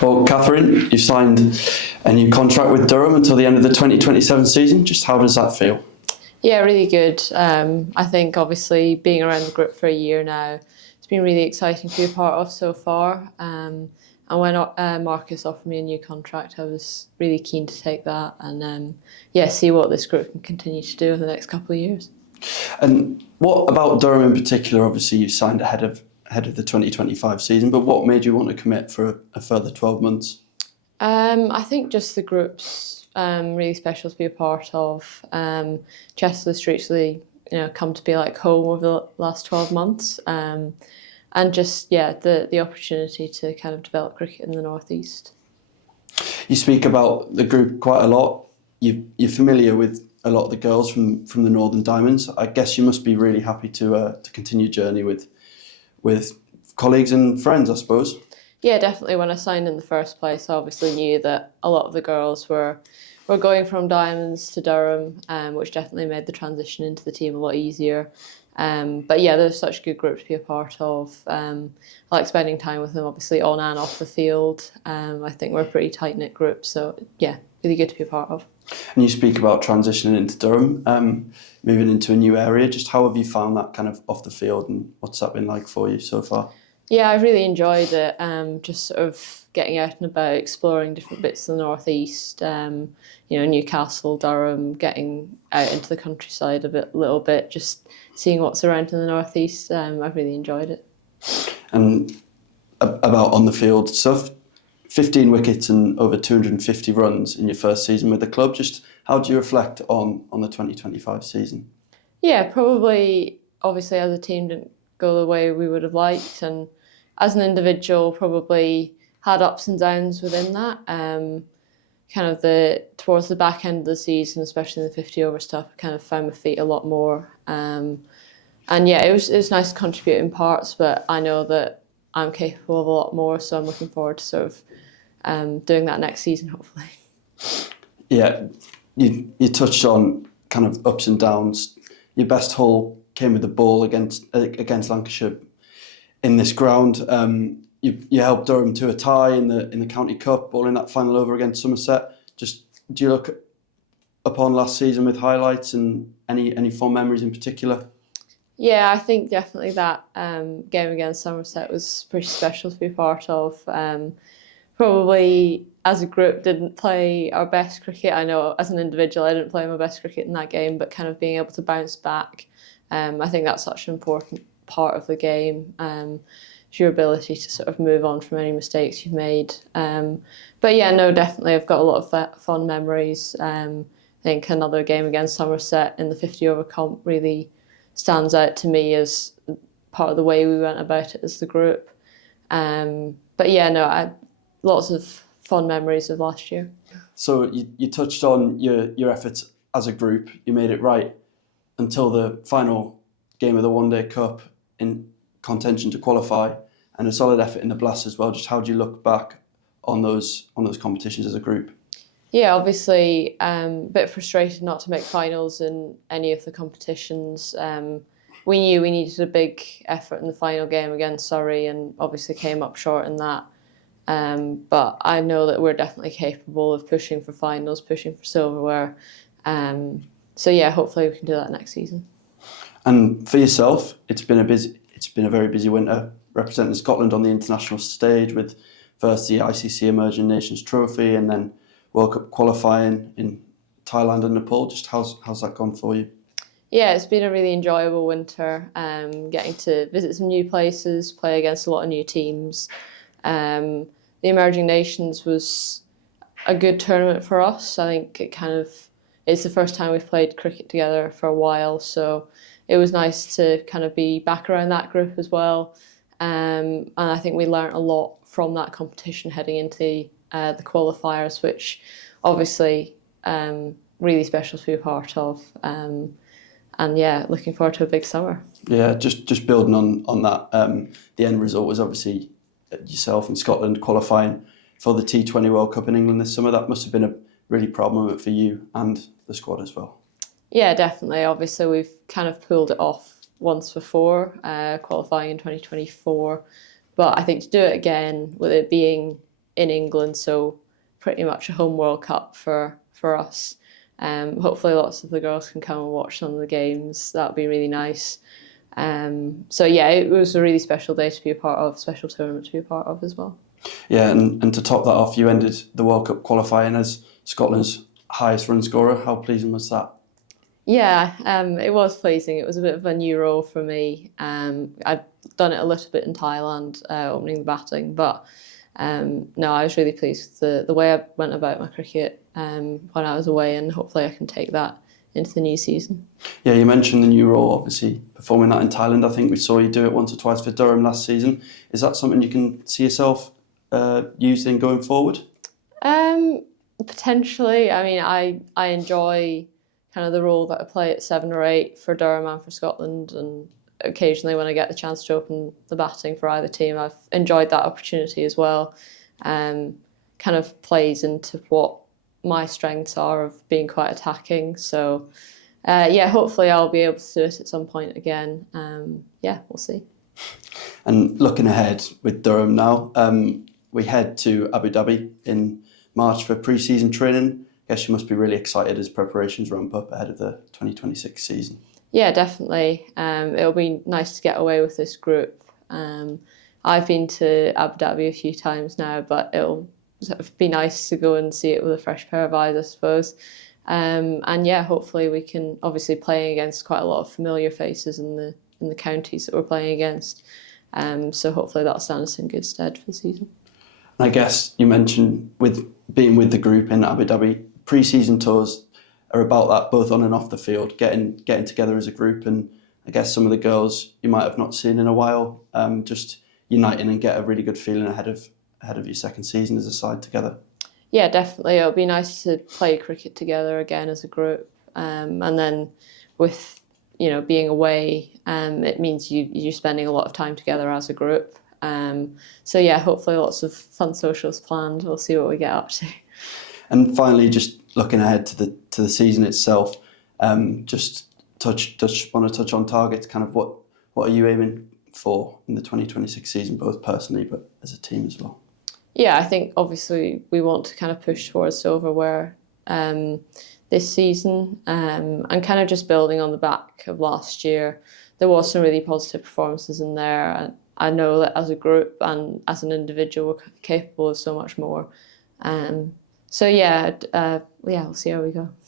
Well, Catherine, you've signed a new contract with Durham until the end of the 2027 season. Just how does that feel? Yeah, really good. I think obviously being around the group for a year now, it's been really exciting to be a part of so far. And when Marcus offered me a new contract, I was really keen to take that and see what this group can continue to do in the next couple of years. And what about Durham in particular? Obviously, you signed ahead of the 2025 season, but what made you want to commit for a further 12 months? I think just the group's really special to be a part of. Chester's really, come to be like home over the last 12 months. And just, the opportunity to kind of develop cricket in the North East. You speak about the group quite a lot. You're familiar with a lot of the girls from the Northern Diamonds. I guess you must be really happy to continue your journey with colleagues and friends, I suppose. Yeah, definitely. When I signed in the first place, I obviously knew that a lot of the girls were going from Diamonds to Durham, which definitely made the transition into the team a lot easier. But yeah, there's such a good group to be a part of. I like spending time with them, obviously on and off the field. I think we're a pretty tight-knit group, so yeah, really good to be a part of. And you speak about transitioning into Durham, moving into a new area. Just how have you found that kind of off the field, and what's that been like for you so far? Yeah, I've really enjoyed it. Just sort of getting out and about, exploring different bits of the North East. Newcastle, Durham, getting out into the countryside a little bit, just seeing what's around in the North East. I've really enjoyed it. And about on the field stuff, 15 wickets and over 250 runs in your first season with the club. Just how do you reflect on the 2025 season? Yeah, probably, obviously, as a team didn't go the way we would have liked, and as an individual probably had ups and downs within that. Towards the back end of the season, especially in the 50 over stuff, I kind of found my feet a lot more. It was nice to contribute in parts, but I know that I'm capable of a lot more, so I'm looking forward to sort of doing that next season, hopefully. Yeah, you touched on kind of ups and downs. Your best haul came with the ball against Lancashire in this ground. You helped Durham to a tie in the County Cup, bowling that final over against Somerset. Just do you look upon last season with highlights and any fond memories in particular? Yeah, I think definitely that game against Somerset was pretty special to be part of. Probably as a group didn't play our best cricket. I know as an individual I didn't play my best cricket in that game, but kind of being able to bounce back, I think that's such an important part of the game. Your ability to sort of move on from any mistakes you've made. Definitely I've got a lot of fond memories. I think another game against Somerset in the 50 over comp really stands out to me as part of the way we went about it as the group. I had lots of fond memories of last year. So you touched on your efforts as a group. You made it right until the final game of the One Day Cup in contention to qualify, and a solid effort in the Blast as well. Just how do you look back on those competitions as a group? Yeah, obviously a bit frustrated not to make finals in any of the competitions. We knew we needed a big effort in the final game against Surrey, and obviously came up short in that. But I know that we're definitely capable of pushing for finals, pushing for silverware. Hopefully we can do that next season. And for yourself, it's been a very busy winter representing Scotland on the international stage, with first the ICC Emerging Nations Trophy and then World Cup qualifying in Thailand and Nepal. Just how's that gone for you? Yeah, it's been a really enjoyable winter. Getting to visit some new places, play against a lot of new teams. The Emerging Nations was a good tournament for us. I think it's the first time we've played cricket together for a while, so it was nice to kind of be back around that group as well. And I think we learnt a lot from that competition heading into the qualifiers, which obviously really special to be a part of. Looking forward to a big summer. Yeah, just building on that, the end result was obviously yourself and Scotland qualifying for the T20 World Cup in England this summer. That must have been a really proud moment for you and the squad as well. Yeah, definitely. Obviously, we've kind of pulled it off once before, qualifying in 2024. But I think to do it again, with it being in England, so pretty much a home World Cup for us. Hopefully lots of the girls can come and watch some of the games. That would be really nice. So yeah, it was a really special day to be a part of, special tournament to be a part of as well. Yeah, and to top that off, you ended the World Cup qualifying as Scotland's highest run scorer. How pleasing was that? Yeah, it was pleasing. It was a bit of a new role for me. I'd done it a little bit in Thailand, opening the batting, but no, I was really pleased with the way I went about my cricket when I was away, and hopefully I can take that into the new season. Yeah, you mentioned the new role, obviously performing that in Thailand. I think we saw you do it once or twice for Durham last season. Is that something you can see yourself using going forward? Potentially. I mean, I enjoy kind of the role that I play at 7 or 8 for Durham and for Scotland, and occasionally when I get the chance to open the batting for either team, I've enjoyed that opportunity as well. Kind of plays into what my strengths are of being quite attacking. So yeah, hopefully I'll be able to do it at some point again. Yeah, we'll see. And looking ahead with Durham now, we head to Abu Dhabi in March for pre-season training. I guess you must be really excited as preparations ramp up ahead of the 2026 season. Yeah, definitely. It'll be nice to get away with this group. I've been to Abu Dhabi a few times now, but it'll be nice to go and see it with a fresh pair of eyes, I suppose. And yeah, hopefully we can, obviously playing against quite a lot of familiar faces in the counties that we're playing against. So hopefully that'll stand us in good stead for the season. And I guess you mentioned with being with the group in Abu Dhabi, pre-season tours are about that, both on and off the field, getting together as a group, and I guess some of the girls you might have not seen in a while, just uniting and get a really good feeling ahead of your second season as a side together. Yeah, definitely. It'll be nice to play cricket together again as a group, and then with being away, it means you're spending a lot of time together as a group. So yeah, hopefully lots of fun socials planned. We'll see what we get up to. And finally, just looking ahead to the season itself, just want to touch on targets. Kind of what are you aiming for in the 2026 season, both personally but as a team as well? Yeah, I think obviously we want to kind of push towards silverware this season, and kind of just building on the back of last year. There was some really positive performances in there, and I know that as a group and as an individual we're capable of so much more. So yeah, we'll see how we go.